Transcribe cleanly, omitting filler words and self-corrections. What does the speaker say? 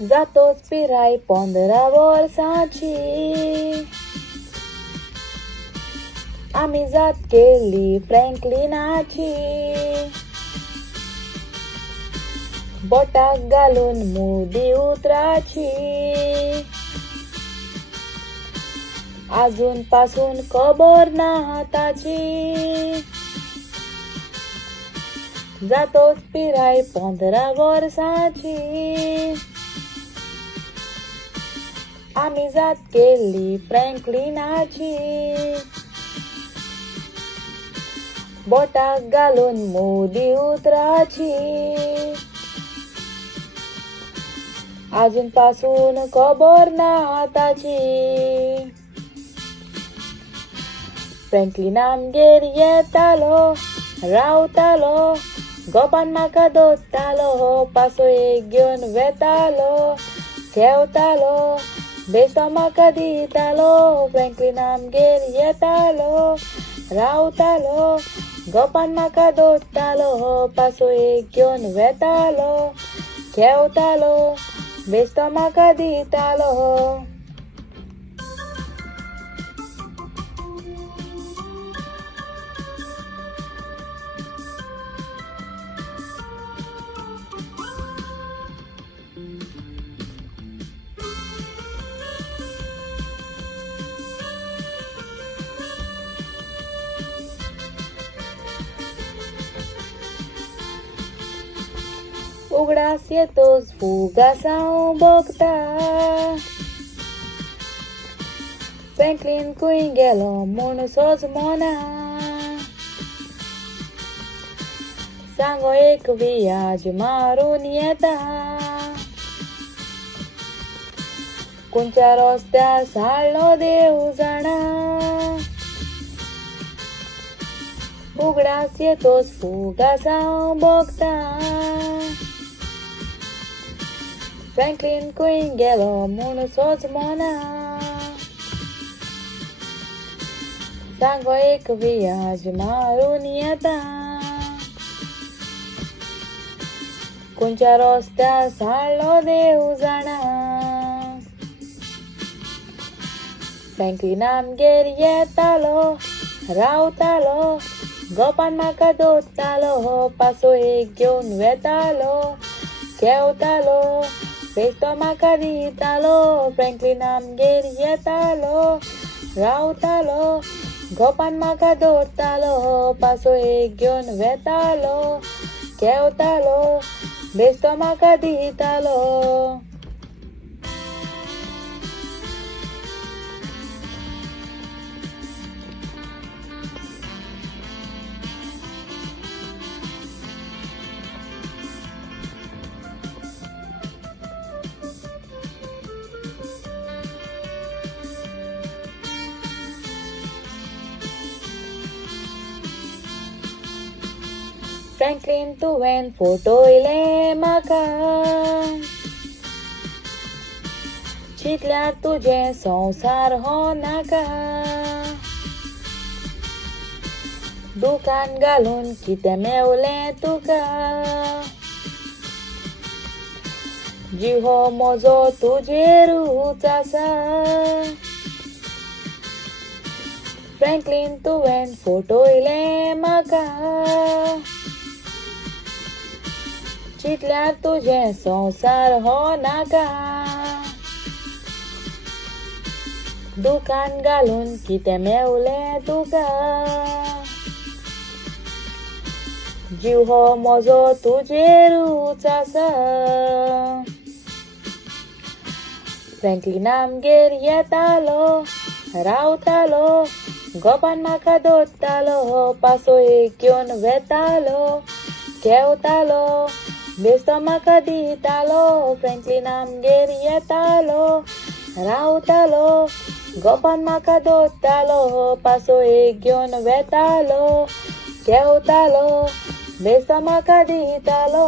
जातोच फिराय 15 वर्सांची, आमिजाद केली फ्रँकलिनाची, बोटाक घालून मुदी उतराची, अजून पासून खबर ना ताची. जातोच फिराय 15 वर्सांची, आमिजाद केली फ्रँकलिनाची, बोटाक घालून मुदी उतराची, अजून पासून खबर ना ताची. फ्रँकलिन आमगेर येतालो, रावतालो, गोपान म्हाका धरतालो, पासो एक घेवन वेतालो, खेवतालो, बेस्तो म्हाका दितालो. फ्रँकलिन आमगेर येतालो, रावतालो, गोपान म्हाका धरतालो, पासो एक घेवन वेतालो, खेवतालो, बेस्तो म्हाका दितालो. उगडास येतोच फुगासांव बोगता, फ्रँकलिन खंय गेलो म्हूण सोजमोना, सांगो एक वियाज मारून येता, खंयच्या रस्त्यार साळ्ळो देव जाणा. उगडास येतोच फुगासांव बोगता, फ्रँकलिन खंय गेलो म्हूण सोजमोना, सांगो एक वियाज मारून येता, खंयच्या रस्त्यार साळ्ळो देव जाणा. फ्रँकलिन आमगेर येतालो, रावतालो, गोपान म्हाका धरतालो, पासो एक घेवन वेतालो, खेवतालो, बेस्तो म्हाका दितालो. फ्रँकलिन आमगेर येतालो, रावतालो, गोपान म्हाका धरतालो, पासो एक घेवन वेतालो, खेवतालो, बेस्तो म्हाका दितालो. फ्रँकलिन तुवें फटयलें म्हाका, चिंतल्यार तुजें संवसार हो नाका. दुकान घालून कितें मेवलें तुका, जीव हो म्हजो तुजेरूच आसा. फ्रँकलिन तुवें फटयलें म्हाका, चिंतल्यार तुजें संवसार हो नाका. दुकान घालून कितें मेवलें तुका, जीव हो म्हजो तुजेरूच आसा. फ्रँकलिन आमगेर येतालो, रावतालो, गोपान म्हाका धरतालो, पासो एक घेवन वेतालो, खेवतालो, बेस्तो म्हाका दितालो. फ्रँकलिन आमगेर येतालो, रावतालो, गोपान म्हाका धरतालो, पासो एक घेवन वेतालो, खेवतालो, बेस्तो म्हाका दितालो.